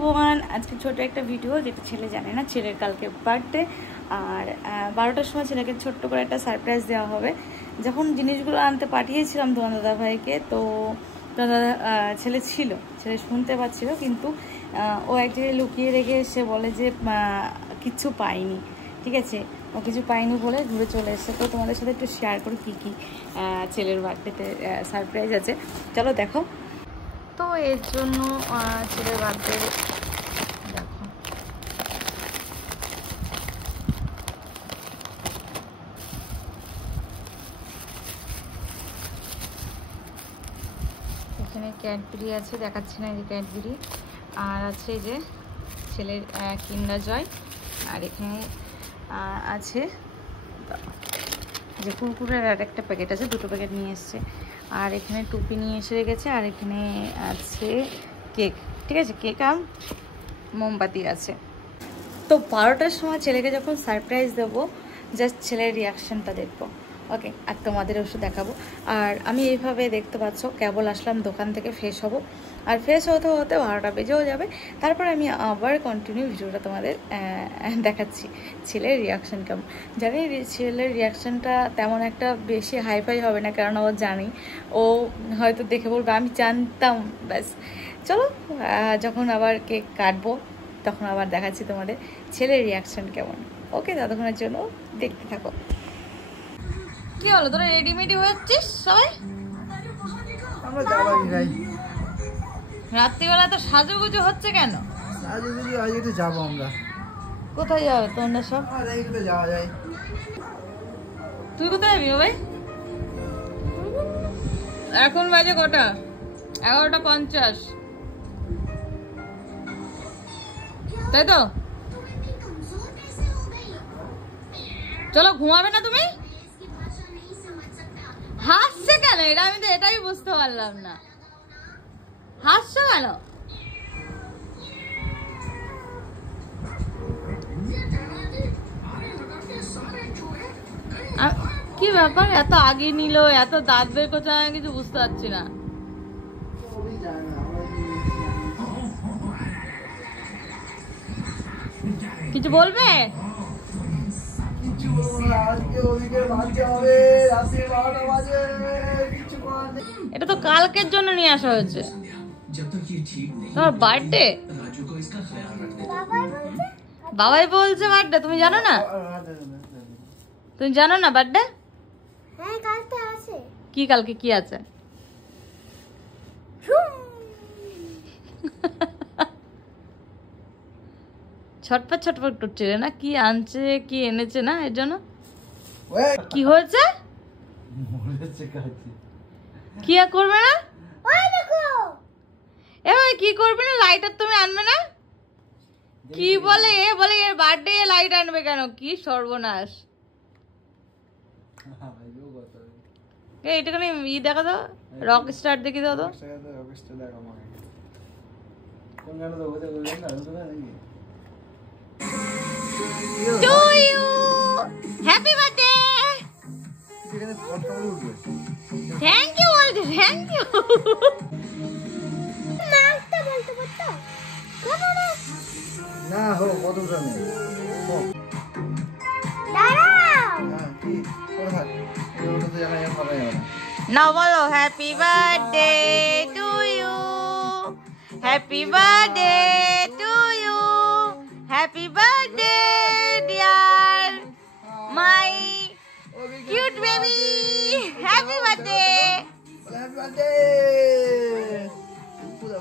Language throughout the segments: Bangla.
এভরিওয়ান, আজকে ছোট একটা ভিডিও, যেটা ছেলে জানে না। ছেলের কালকে বার্থডে, আর 12টার সময় ছেলেকে ছোট্ট করে একটা সারপ্রাইজ দেওয়া হবে। যখন জিনিসগুলো আনতে পাঠিয়েছিলাম তোমার দাদা ভাইকে, তো ছেলে ছিল, ছেলে শুনতে পাচ্ছিল, কিন্তু ও এক জায়গায় লুকিয়ে রেখে এসে বলে যে কিচ্ছু পাইনি। ঠিক আছে, ও কিছু পাইনি বলে ঘুরে চলে এসেছে। তো তোমাদের সাথে একটু শেয়ার করি কী কী ছেলের বার্থডেতে সারপ্রাইজ আছে, চলো দেখো। তো এর জন্য ছেলের বার্থডে দেখো, এখানে ক্যাডবেরি আছে, দেখাচ্ছে না, এই যে ক্যাডবেরি, আর আছে যে ছেলের কিন্ডার জয়, আর এখানে আছে যে কুরকুরের আর একটা প্যাকেট আছে, দুটো প্যাকেট নিয়ে এসছে, আর এখানে টুপি নিয়ে এসে রেখেছে, আর এখানে আছে কেক। ঠিক আছে, কেক আর মোমবাতি আছে। তো 12টার সময় ছেলেকে যখন সারপ্রাইজ দেবো, জাস্ট ছেলের রিয়াকশানটা দেখবো, ওকে, আর তোমাদের ওষুধ দেখাবো। আর আমি এইভাবে দেখতে পাচ্ছ, কেবল আসলাম দোকান থেকে, ফ্রেশ হব, আর ফ্রেশ হতে হতে 12টা বেজেও যাবে। তারপর আমি আবার কন্টিনিউ ভিডিওটা তোমাদের দেখাচ্ছি ছেলের রিয়াকশান কেমন। জানি ছেলের রিয়াকশানটা তেমন একটা বেশি হাইফাই হবে না, কারণ ও জানি, ও হয়তো দেখে বলবে আমি জানতাম, ব্যাস। চলো, যখন আবার কেক কাটবো তখন আবার দেখাচ্ছি তোমাদের ছেলের রিয়াকশান কেমন। ওকে, ততক্ষণের জন্য দেখতে থাকো। কি হলো, তোরা রেডিমেডি হচ্ছিস সবাই? আমরা যাবাই ভাই, রাত্রিবেলা তো সাজুগুজু হচ্ছে কেন? সাজুগুজু আজ একটু যাবো আমরা। কোথায় যাবে তোমরা সব? এইগুলো যাওয়া যায়। তুই কোথায় যাবি ভাই? এখন বাজে কটা? 11:50, তাই তো? চলো, ঘুমাবে না তুমি? হাসছে কেন? এটা আমি তো এটাই বুঝতে পারলাম না, হাসছো কেন? কি ব্যাপার, এত আগে নিল, এত দাঁত বের করছে, আমি কিছু বুঝতে পারছি না। কিছু বলবে? এটা তো কালকের জন্য নিয়ে আসা হয়েছে, তোমার বার্থডে। বাবাই বলছে বার্থডে, তুমি জানো না? তুমি জানো না বার্থডে? হ্যাঁ, কালকে আছে। কি কালকে কি আছে? ছটপট ছটপট করছে না, কি আনছে কি এনেছে না, এর জন্য কি হয়েছে? কি আর করবে না? এবার কি করবে না? লাইটার তুমি আনবে না? কি বলে এ, বলে এর বার্থডে লাইট আনবে কেন? কি সর্বনাশ! এইটাখানে ই দেখা দাও, রক স্টার দেখি দাও তো। To you, happy birthday. Thank you, বলতে, thank you. নামটা বলতে পারতো? না হো কত জানি দাঁড়াও। কি করে থাক, ওটা তো জানা যাবে না। Now বলো, happy birthday to you, happy birthday to you, happy birthday dear my cute baby, happy birthday. Happy birthday.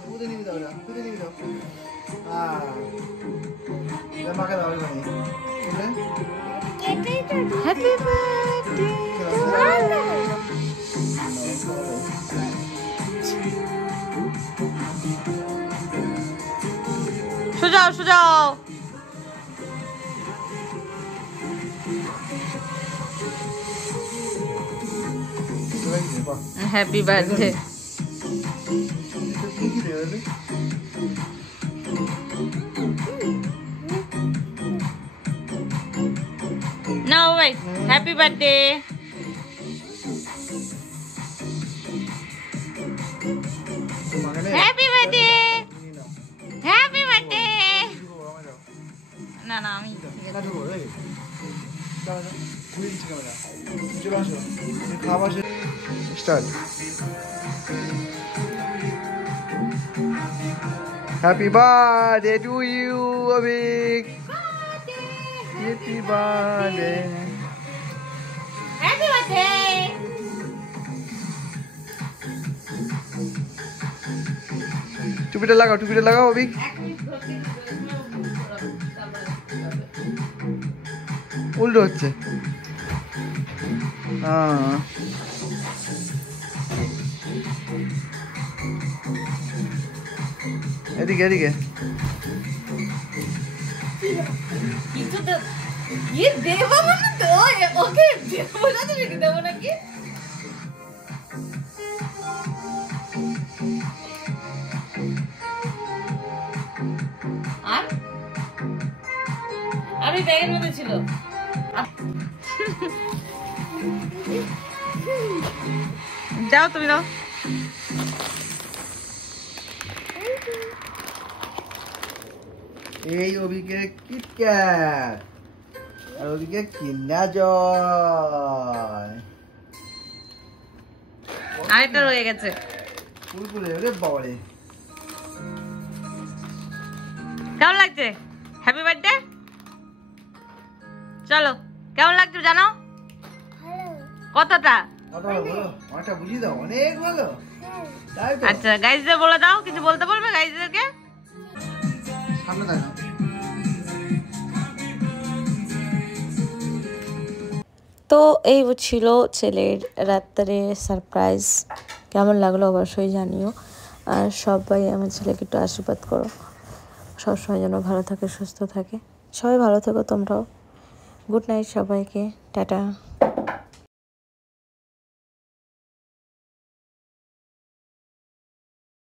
পুদে নিবি দাও, পুদে নিবি দাও। মাকে দাও এখানে। Happy birthday to সুজাও সুজাও। Happy birthday. Now wait, happy birthday. Happy birthday. Happy birthday. একা ঢুকো এই ঘুরে দিচ্ছি ক্যামেরা চলে আসো খাবার start happy birthday to you Abhik happy birthday happy birthday. টুপিটা লাগাও অভিক উল্টো হচ্ছে এদিকে কিছু দেবো মানে তো ওকে দেবো না, তুমি দেবো নাকি? আর আমি ব্যাগের মধ্যে ছিল। যাও তুমি দাও। এই অভিকে কিটক্যাট আর ওদিকে কিন্ডার জয় আরেকটা রয়ে গেছে। কুরকুরে রে বাবারে কেমন লাগছে? Happy birthday. চলো কেমন লাগছে জানো? কতটা? কথা বলো মাটা বুঝিয়ে দাও অনেক ভালো তাই তো আচ্ছা গাইজদের বলে দাও, কিছু বলতে বলবে গাইজদেরকে? সামনে দাও তো এই ছিল ছেলের রাত্রে সারপ্রাইজ। কেমন লাগলো অবশ্যই জানিও। আর সবাই আমার ছেলেকে একটু আশীর্বাদ করো, সবসময় যেন ভালো থাকে, সুস্থ থাকে। সবাই ভালো থেকো তোমরাও। গুড নাইট সবাইকে, টাটা।